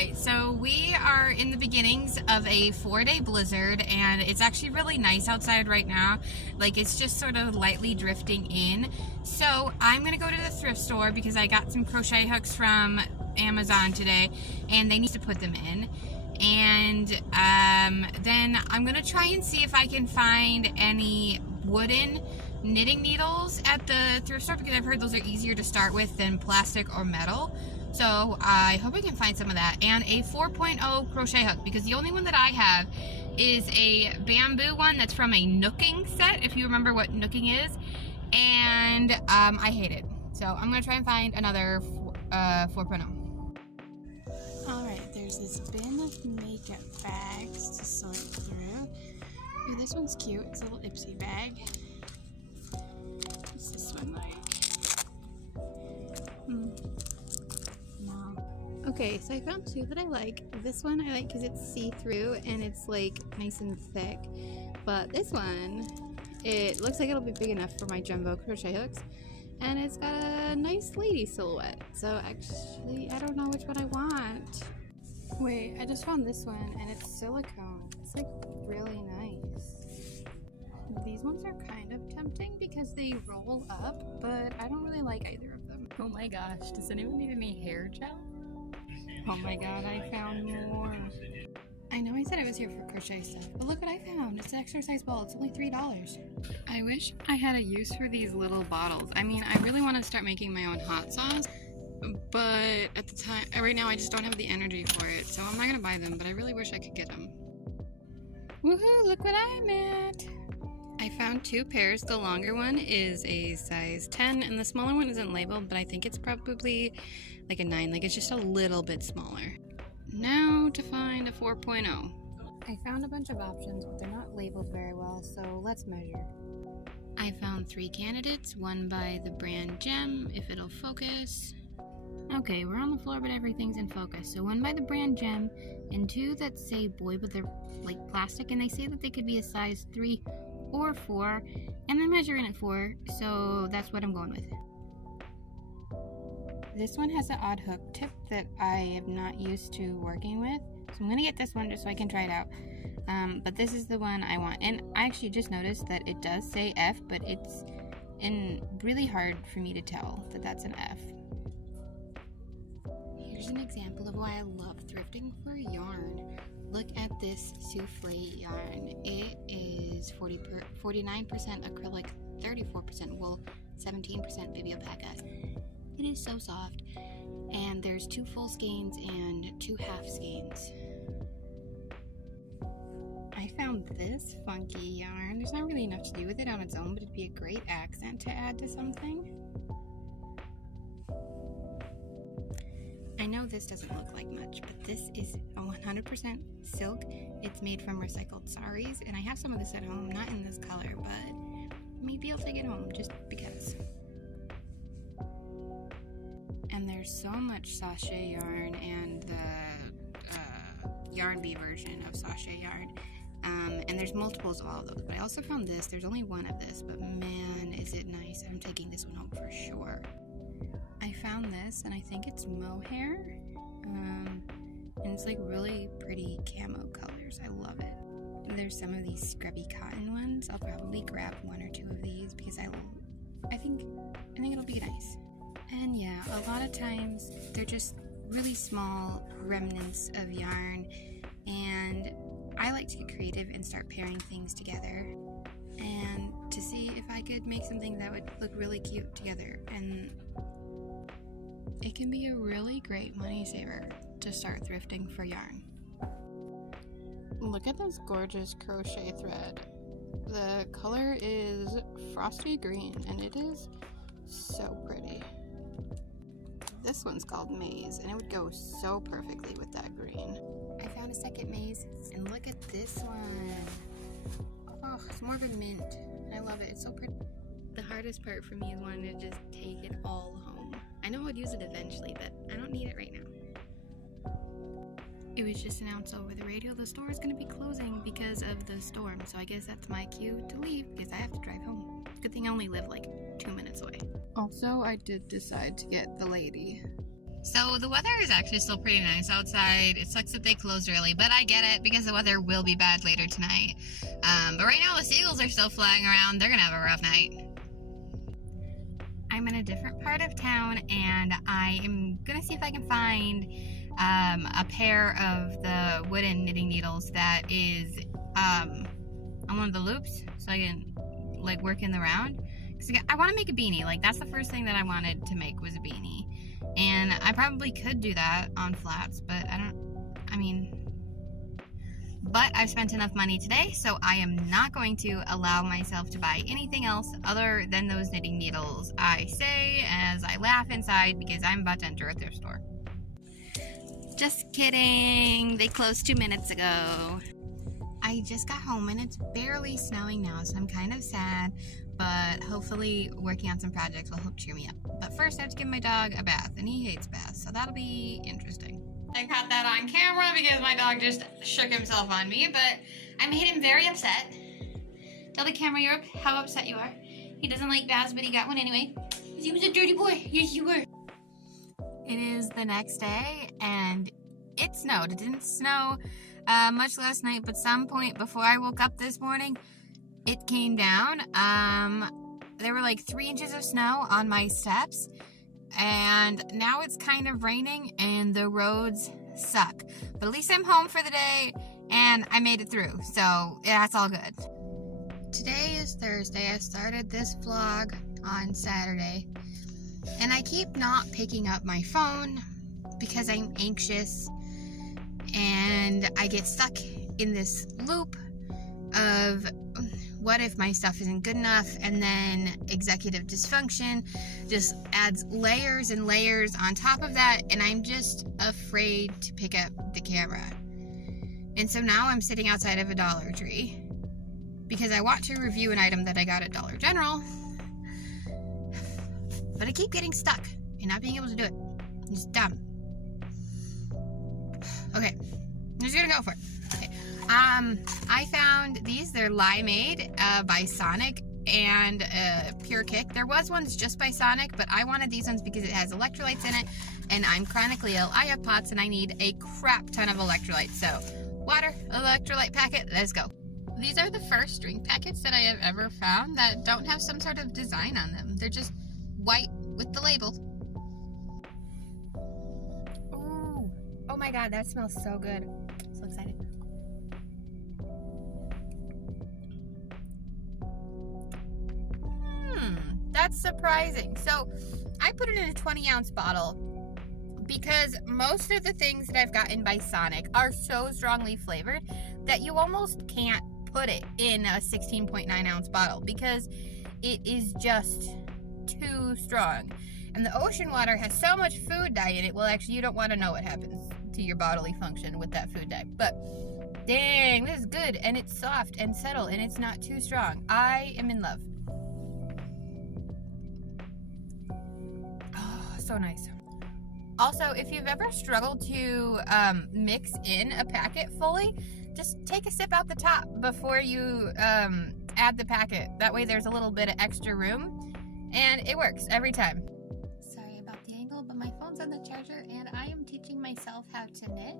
Alright, so we are in the beginnings of a 4-day blizzard, and it's actually really nice outside right now. Like, it's just sort of lightly drifting in. So I'm gonna go to the thrift store because I got some crochet hooks from Amazon today, and they need to put them in. And then I'm gonna try and see if I can find any wooden knitting needles at the thrift store, because I've heard those are easier to start with than plastic or metal. So I hope I can find some of that, and a 4.0 crochet hook, because the only one that I have is a bamboo one that's from a nooking set, if you remember what nooking is, and I hate it. So I'm gonna try and find another 4.0. Alright, there's this bin of makeup bags to sort through. Ooh, this one's cute. It's a little Ipsy bag. What's this one like? No. Okay, so I found two that I like. This one I like because it's see-through and it's like nice and thick. But this one, it looks like it'll be big enough for my jumbo crochet hooks. And it's got a nice lady silhouette. So actually, I don't know which one I want. Wait, I just found this one and it's silicone. It's like really nice. These ones are kind of tempting because they roll up, but I don't really like either of them. Oh my gosh, does anyone need any hair gel? Oh my god, I found more. I know I said I was here for crochet stuff, but look what I found. It's an exercise ball. It's only $3. I wish I had a use for these little bottles. I mean, I really want to start making my own hot sauce, but at the time, right now I just don't have the energy for it, so I'm not going to buy them, but I really wish I could get them. Woohoo, look what I'm at. I found two pairs. The longer one is a size 10 and the smaller one isn't labeled, but I think it's probably like a 9, like it's just a little bit smaller. Now to find a 4.0. I found a bunch of options, but they're not labeled very well, so let's measure. I found 3 candidates, one by the brand Gem, if it'll focus. Okay, we're on the floor, but everything's in focus. So one by the brand Gem, and 2 that say boy, but they're like plastic, and they say that they could be a size 3 or 4, and they're measuring at 4, so that's what I'm going with. This one has an odd hook tip that I am not used to working with, so I'm going to get this one just so I can try it out. But this is the one I want, and I actually just noticed that it does say F, but it's really hard for me to tell that that's an F. Here's an example of why I love thrifting for yarn. Look at this souffle yarn. It is 49% acrylic, 34% wool, 17% baby alpaca. It is so soft, and there's 2 full skeins and 2 half skeins. I found this funky yarn. There's not really enough to do with it on its own, but it'd be a great accent to add to something. I know this doesn't look like much, but this is a 100% silk. It's made from recycled saris, and I have some of this at home, not in this color, but maybe I'll take it home just because. And there's so much sachet yarn and the yarn bee version of sachet yarn. And there's multiples of all of those, but I also found this. There's only one of this, but man, is it nice. I'm taking this one home for sure. I found this, and I think it's mohair, and it's like really pretty camo colors. I love it. There's some of these scrubby cotton ones. I'll probably grab 1 or 2 of these because I think it'll be nice. And yeah, a lot of times they're just really small remnants of yarn, and I like to get creative and start pairing things together and to see if I could make something that would look really cute together. And it can be a really great money saver to start thrifting for yarn. Look at this gorgeous crochet thread. The color is frosty green, and it is so pretty. This one's called Maze, and it would go so perfectly with that green. I found a second maze, and look at this one. Oh, it's more of a mint. I love it. It's so pretty. The hardest part for me is wanting to just take it all home. I know I'd use it eventually, but I don't need it right now. It was just announced over the radio the store is going to be closing because of the storm, so I guess that's my cue to leave because I have to drive home. Good thing I only live like 2 minutes away. Also, I did decide to get the lady. So the weather is actually still pretty nice outside. It sucks that they closed early, but I get it because the weather will be bad later tonight. But right now the seagulls are still flying around. They're gonna have a rough night. I'm in a different part of town, and I am gonna see if I can find a pair of the wooden knitting needles that is on one of the loops, so I can like work in the round. Cause I want to make a beanie. Like that's the first thing that I wanted to make was a beanie, and I probably could do that on flats, but but I've spent enough money today, so I am not going to allow myself to buy anything else other than those knitting needles, I say as I laugh inside because I'm about to enter a thrift store. Just kidding, they closed 2 minutes ago. I just got home and it's barely snowing now, so I'm kind of sad, but hopefully working on some projects will help cheer me up. But first I have to give my dog a bath, and he hates baths, so that'll be interesting. I caught that on camera because my dog just shook himself on me, but I made him very upset. Tell the camera you're how upset you are. He doesn't like baths, but he got one anyway. Because he was a dirty boy. Yes, you were. It is the next day, and it snowed. It didn't snow much last night, but some point before I woke up this morning, it came down. There were like 3 inches of snow on my steps, and now it's kind of raining and the roads suck. But at least I'm home for the day and I made it through, so that's all good. Today is Thursday. I started this vlog on Saturday, and I keep not picking up my phone because I'm anxious and I get stuck in this loop of what if my stuff isn't good enough, and then executive dysfunction just adds layers and layers on top of that, and I'm just afraid to pick up the camera. And so now I'm sitting outside of a Dollar Tree because I want to review an item that I got at Dollar General, but I keep getting stuck and not being able to do it. It's dumb. Okay, I'm just gonna go for it. Okay. I found these. They're Limeade by Sonic and Pure Kick. There was ones just by Sonic, but I wanted these ones because it has electrolytes in it, and I'm chronically ill. I have POTS, and I need a crap ton of electrolytes. So, water, electrolyte packet, let's go. These are the first drink packets that I have ever found that don't have some sort of design on them. They're just white with the label. Ooh, oh my god, that smells so good. I'm so excited. That's surprising. So I put it in a 20-ounce bottle because most of the things that I've gotten by Sonic are so strongly flavored that you almost can't put it in a 16.9-ounce bottle because it is just too strong. And the ocean water has so much food dye in it. Well, actually, you don't want to know what happens to your bodily function with that food dye. But dang, this is good, and it's soft and subtle, and it's not too strong. I am in love. So nice. Also, if you've ever struggled to mix in a packet fully, just take a sip out the top before you add the packet. That way there's a little bit of extra room, and it works every time. Sorry about the angle, but my phone's on the charger, and I am teaching myself how to knit.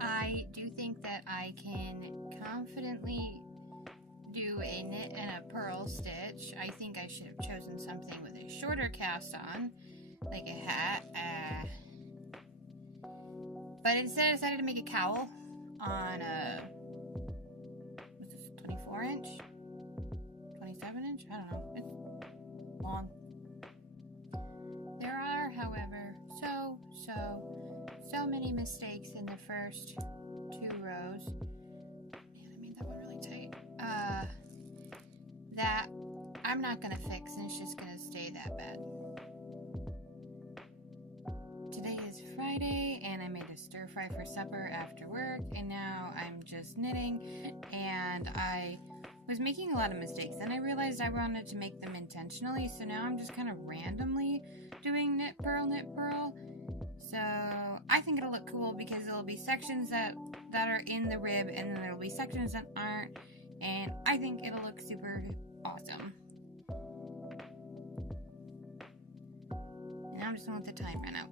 I do think that I can confidently do a knit and a purl stitch. I think I should have chosen something with a shorter cast on, like a hat, but instead I decided to make a cowl on a, what's this, 24 inch? 27 inch? I don't know, it's long. There are, however, so many mistakes in the first 2 rows. Man, I made that one really tight. That I'm not gonna fix, and it's just gonna stay that bad. Today is Friday, and I made a stir fry for supper after work, and now I'm just knitting, and I was making a lot of mistakes. Then I realized I wanted to make them intentionally, so now I'm just kind of randomly doing knit, purl. So I think it'll look cool because there'll be sections that are in the rib, and then there'll be sections that aren't, and I think it'll look super awesome. And I'm just gonna let the time run out.